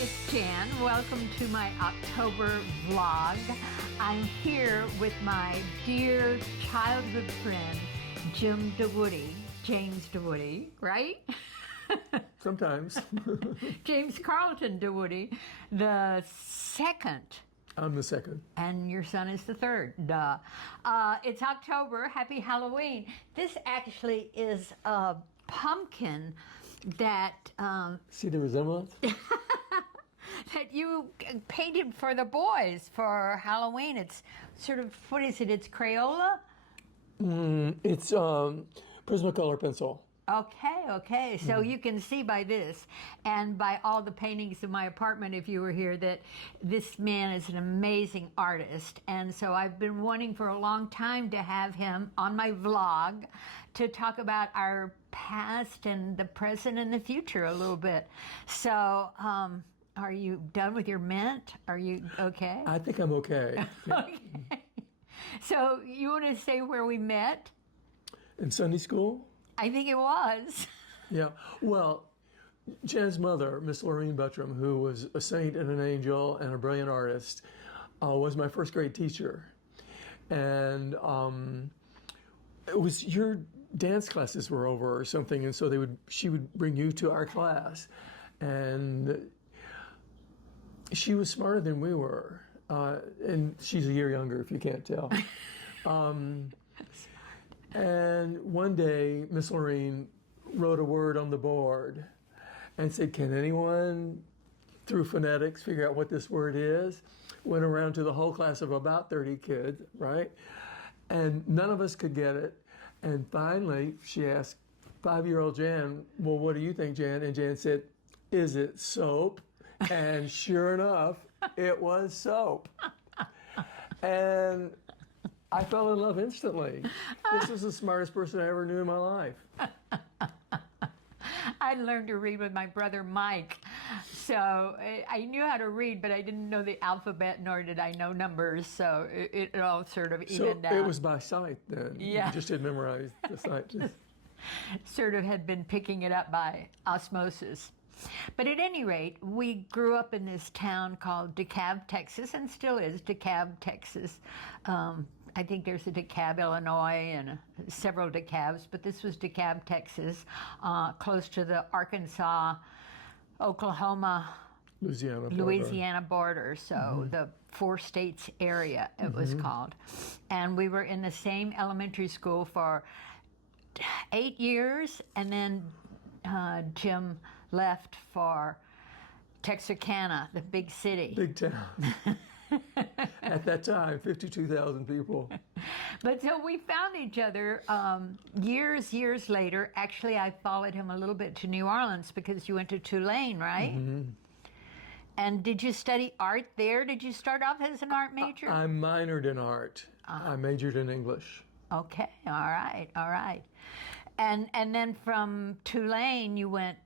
it's Jan. Welcome to my October vlog. I'm here with my dear childhood friend, DeWoody, James DeWoody, right? Sometimes. James Carlton DeWoody, the second. I'm the second. And your son is the third. Duh. It's October. Happy Halloween. This actually is a pumpkin that See the resemblance? that you painted for the boys for Halloween. It's sort of, what is it? It's Crayola? It's Prismacolor pencil. Okay. So you can see by this and by all the paintings in my apartment, if you were here, that this man is an amazing artist. And so I've been wanting for a long time to have him on my vlog to talk about our past and the present and the future a little bit. So, are you done with your mint? Are you okay? I think I'm okay. Okay. So you want to say where we met? In Sunday school? I think it was. Yeah. Well, Jan's mother, Miss Lorraine Buttram, who was a saint and an angel and a brilliant artist, was my first grade teacher. And it was your dance classes were over or something, and so she would bring you to our class. And she was smarter than we were. And she's a year younger, if you can't tell. And one day, Miss Lorraine wrote a word on the board and said, can anyone, through phonetics, figure out what this word is? Went around to the whole class of about 30 kids, right? And none of us could get it. And finally, she asked 5-year-old Jan, well, what do you think, Jan? And Jan said, is it soap? And sure enough, it was soap. And I fell in love instantly. This was the smartest person I ever knew in my life. I learned to read with my brother Mike. So I knew how to read, but I didn't know the alphabet, nor did I know numbers. So it all sort of evened out. So it was by sight then. Yeah. You just didn't memorize the sight. Sort of had been picking it up by osmosis. But at any rate, we grew up in this town called DeKalb, Texas, and still is DeKalb, Texas. I think there's a DeKalb, Illinois, and several DeKalbs, but this was DeKalb, Texas, close to the Arkansas, Oklahoma, Louisiana border. So the 4 states area, it was called. And we were in the same elementary school for 8 years, and then Jim left for Texarkana, the big city. Big town. At that time, 52,000 people. But so we found each other years later. Actually, I followed him a little bit to New Orleans because you went to Tulane, right? Mm-hmm. And did you study art there? Did you start off as an art major? I minored in art. I majored in English. Okay, all right. And then from Tulane, you went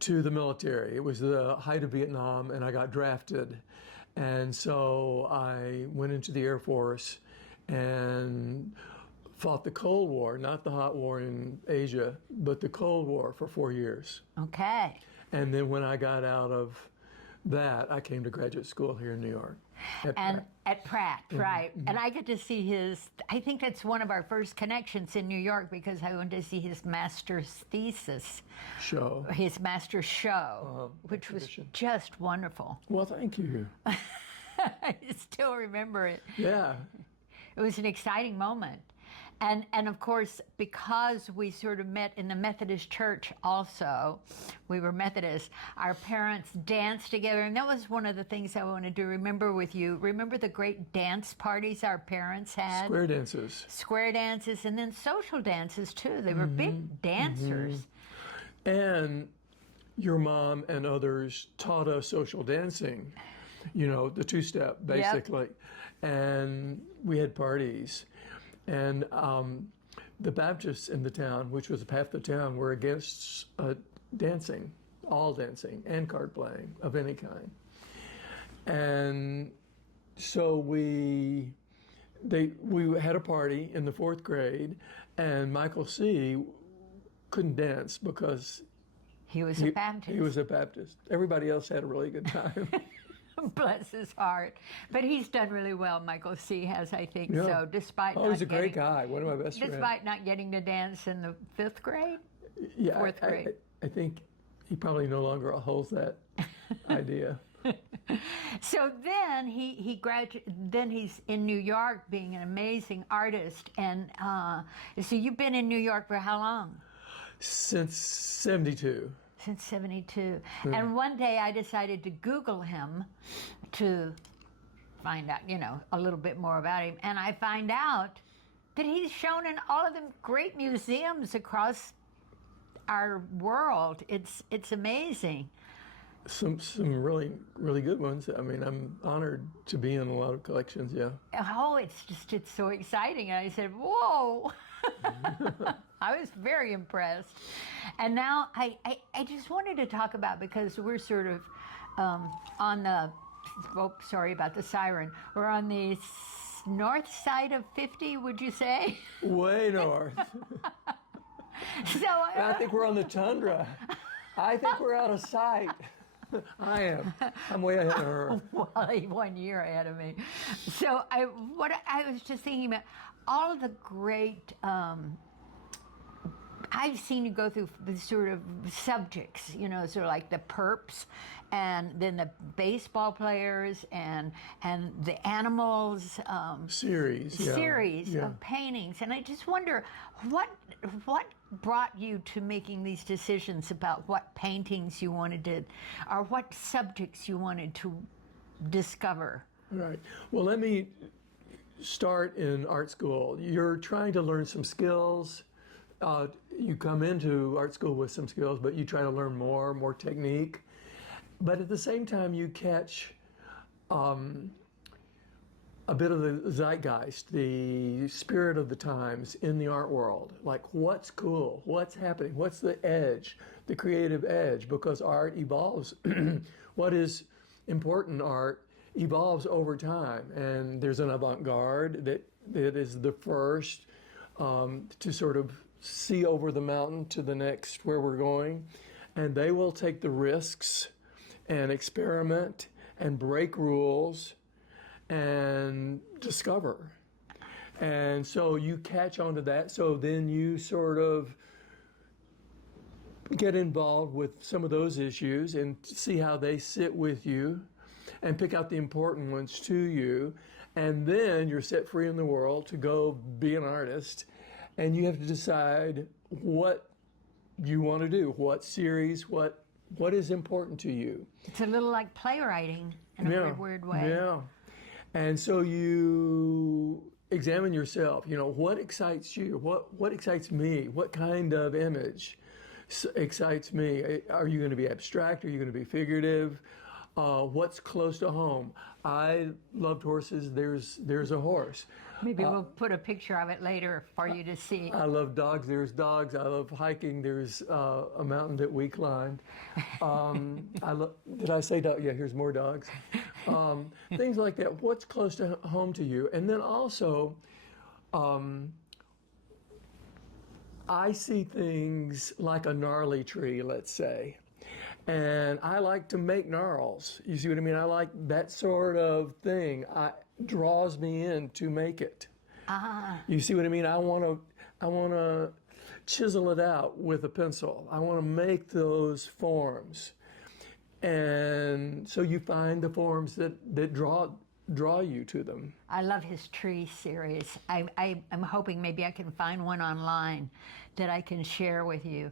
to the military. It was the height of Vietnam, and I got drafted. And so I went into the Air Force and fought the Cold War, not the hot war in Asia, but the Cold War for 4 years. Okay. And then when I got out of that, I came to graduate school here in New York. At Pratt, right. Mm-hmm. And I get to see I think that's one of our first connections in New York because I went to see his master's thesis. His master's show, which was just wonderful. Well, thank you. I still remember it. Yeah. It was an exciting moment. And of course, because we sort of met in the Methodist church also, we were Methodists, our parents danced together, and that was one of the things I wanted to remember with you. Remember the great dance parties our parents had? Square dances. Square dances, and then social dances too. They were big dancers. Mm-hmm. And your mom and others taught us social dancing, the 2-step, basically. Yep. And we had parties. And the Baptists in the town, which was half the town, were against dancing, all dancing, and card playing of any kind. And so we had a party in the 4th grade, and Michael C. couldn't dance because He was a Baptist. He was a Baptist. Everybody else had a really good time. Bless his heart. But he's done really well, Michael C. has, I think. Yeah. So despite He's a great guy. One of my best friends. Despite not getting to dance in the 5th grade? Yeah, 4th grade. I think he probably no longer holds that idea. So then then he's in New York being an amazing artist. And so you've been in New York for how long? Since 72. Since 72. And one day I decided to Google him to find out, a little bit more about him. And I find out that he's shown in all of the great museums across our world. It's amazing. Some really, really good ones. I mean, I'm honored to be in a lot of collections, yeah. Oh, it's so exciting. And I said, whoa. I was very impressed. And now I just wanted to talk about, because we're sort of on the, sorry about the siren, we're on the north side of 50, would you say? Way north. So I think we're on the tundra. I think we're out of sight. I am. I'm way ahead of her. Well, 1 year ahead of me. So I was just thinking about all of the great. I've seen you go through the sort of subjects, sort of like the perps, and then the baseball players, and the animals. Series Of paintings, and I just wonder what brought you to making these decisions about what paintings you wanted to, or what subjects you wanted to discover. Right. Well, let me start in art school. You're trying to learn some skills. You come into art school with some skills, but you try to learn more technique. But at the same time, you catch a bit of the zeitgeist, the spirit of the times in the art world. Like, what's cool? What's happening? What's the edge, the creative edge? Because art evolves. What is important art evolves over time. And there's an avant-garde that is the first to sort of see over the mountain to the next where we're going. And they will take the risks and experiment and break rules and discover. And so you catch on to that. So then you sort of get involved with some of those issues and see how they sit with you and pick out the important ones to you. And then you're set free in the world to go be an artist. And you have to decide what you want to do, what series, what is important to you. It's a little like playwriting in a weird way. Yeah. And so you examine yourself, what excites you? What excites me? What kind of image excites me? Are you going to be abstract? Are you going to be figurative? What's close to home? I loved horses. There's a horse. Maybe we'll put a picture of it later for you to see. I love dogs. There's dogs. I love hiking. There's a mountain that we climbed. Did I say dog? Yeah, here's more dogs. Things like that. What's close to home to you? And then also, I see things like a gnarly tree, let's say. And I like to make gnarls. You see what I mean? I like that sort of thing. Draws me in to make it. You see what I mean? I want to chisel it out with a pencil. I want to make those forms. And so you find the forms that draw you to them. I love his tree series. I'm hoping maybe I can find one online that I can share with you.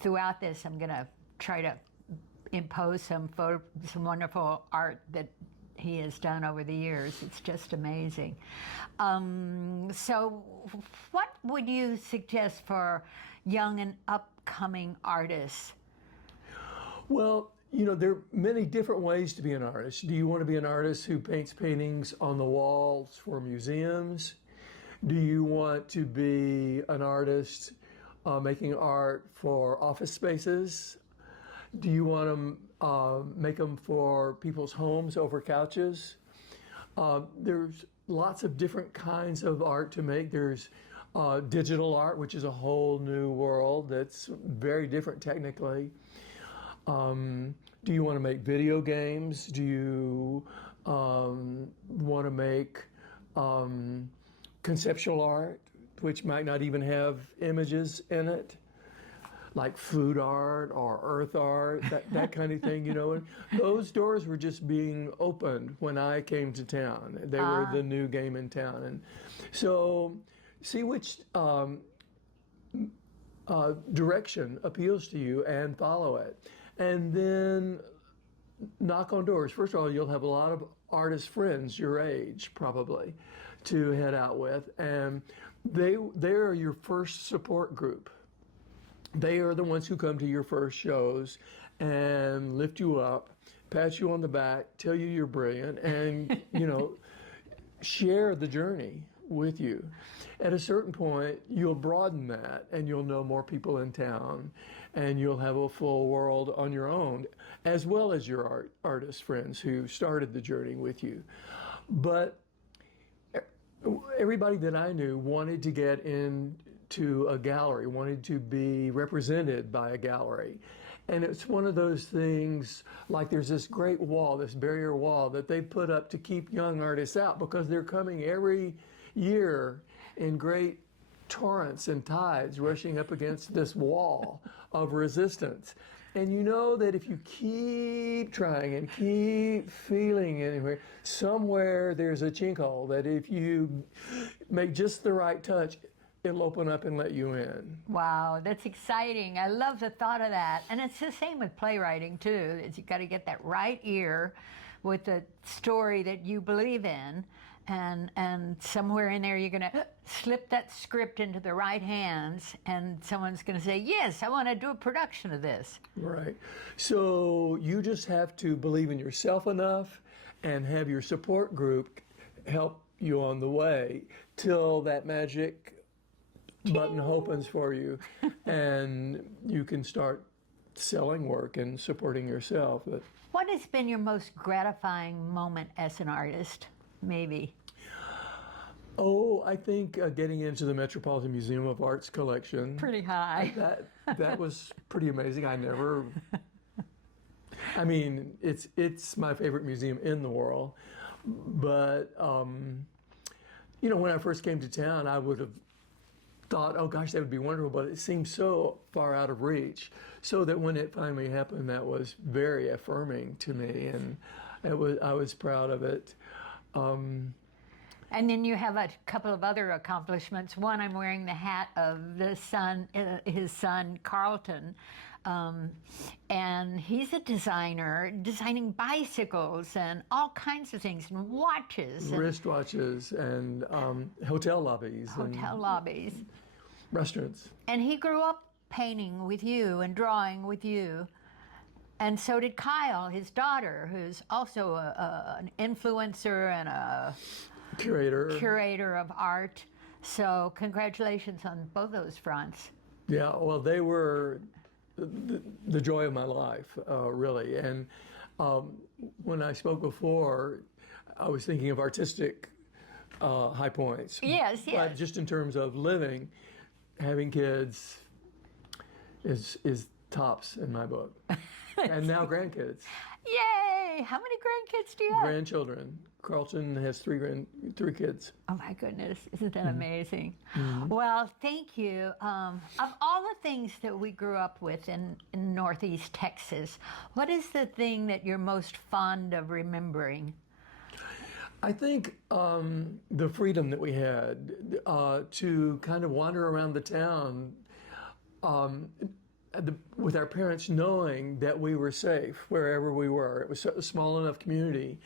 Throughout this, I'm going to try to impose some wonderful art that he has done over the years. It's just amazing. So what would you suggest for young and upcoming artists? Well, there are many different ways to be an artist. Do you want to be an artist who paints paintings on the walls for museums? Do you want to be an artist making art for office spaces? Do you want to make them for people's homes over couches? There's lots of different kinds of art to make. There's digital art, which is a whole new world that's very different technically. Do you want to make video games? Do you want to make conceptual art, which might not even have images in it, like food art or earth art, that kind of thing, you know? And those doors were just being opened when I came to town. They were the new game in town. And so see which direction appeals to you and follow it. And then knock on doors. First of all, you'll have a lot of artist friends your age, probably, to head out with. And they are your first support group. They are the ones who come to your first shows and lift you up, pat you on the back, tell you you're brilliant, and, you know, share the journey with you. At a certain point, you'll broaden that and you'll know more people in town and you'll have a full world on your own, as well as your artist friends who started the journey with you. But everybody that I knew wanted to get into a gallery, wanted to be represented by a gallery. And it's one of those things, like there's this great wall, this barrier wall that they put up to keep young artists out because they're coming every year in great torrents and tides rushing up against this wall of resistance. And you know that if you keep trying and keep feeling anywhere, somewhere there's a chink hole that if you make just the right touch, it'll open up and let you in. Wow, that's exciting. I love the thought of that. And it's the same with playwriting, too. Is you got to get that right ear with the story that you believe in. And somewhere in there, you're going to slip that script into the right hands, and someone's going to say, yes, I want to do a production of this. Right. So you just have to believe in yourself enough and have your support group help you on the way till that magic button opens for you and you can start selling work and supporting yourself. But what has been your most gratifying moment as an artist? Maybe. Oh, I think getting into the Metropolitan Museum of Art's collection. Pretty high. That was pretty amazing. I mean, it's my favorite museum in the world. But, you know, when I first came to town, I would have thought, oh gosh, that would be wonderful, but it seemed so far out of reach. So that when it finally happened, that was very affirming to me, and I was proud of it. And then you have a couple of other accomplishments. One, I'm wearing the hat of his son, Carlton. And he's a designer, designing bicycles and all kinds of things, and watches. Wristwatches and hotel lobbies. Hotel lobbies. Restaurants. And he grew up painting with you and drawing with you. And so did Kyle, his daughter, who's also an influencer and a curator of art. So congratulations on both those fronts. Yeah, well, they were the joy of my life, really. And when I spoke before, I was thinking of artistic high points. Yes. But just in terms of living, having kids is tops in my book. And now grandkids. Yay! How many grandkids do you have? Grandchildren. Carlton has three kids. Oh my goodness, isn't that amazing? Mm-hmm. Well, thank you. Of all the things that we grew up with in Northeast Texas, what is the thing that you're most fond of remembering? I think the freedom that we had to kind of wander around the town with our parents knowing that we were safe wherever we were. It was a small enough community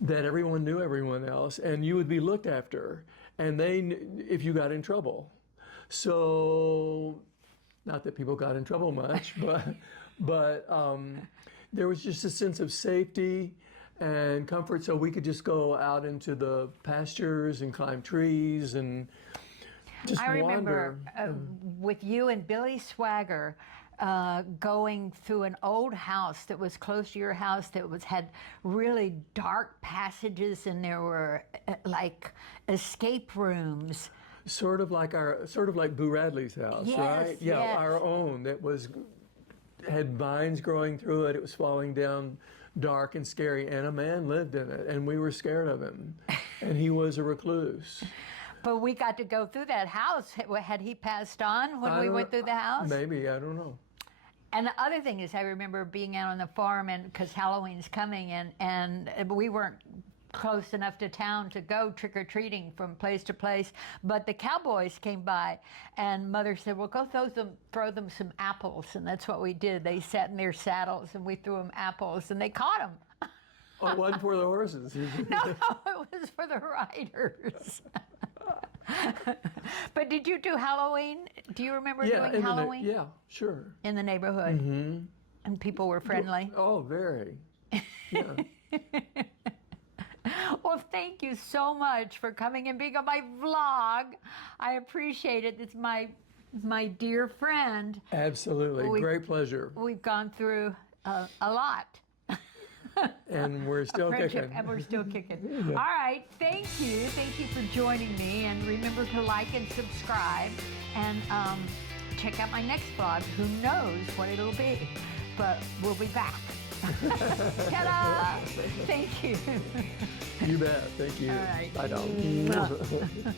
that everyone knew everyone else, and you would be looked after, and if you got in trouble. So, not that people got in trouble much, but there was just a sense of safety and comfort, so we could just go out into the pastures and climb trees and just wander. I remember with you and Billy Swagger going through an old house that was close to your house that had really dark passages, and there were like escape rooms. sort of like Boo Radley's house, Yes, right? Yeah, yes. our own that had vines growing through it. It was falling down dark and scary, and a man lived in it, and we were scared of him, and he was a recluse. But we got to go through that house. Had he passed on when we went through the house? Maybe, I don't know. And the other thing is, I remember being out on the farm, and because Halloween's coming, and we weren't close enough to town to go trick-or-treating from place to place, but the cowboys came by, and Mother said, well, go throw them some apples, and that's what we did. They sat in their saddles, and we threw them apples, and they caught them. Oh, it wasn't for the horses. No, it was for the riders. But did you do Halloween? Do you remember doing Halloween? Yeah, sure. In the neighborhood? Mm-hmm. And people were friendly? Oh, very. Yeah. Well, thank you so much for coming and being on my vlog. I appreciate it. It's my dear friend. Absolutely. Great pleasure. We've gone through a lot. And we're still kicking. And we're still kicking. All right. Thank you. Thank you for joining me. And remember to like and subscribe. And check out my next vlog. Who knows what it'll be. But we'll be back. Ta-da! Thank you. You bet. Thank you. All right. I don't.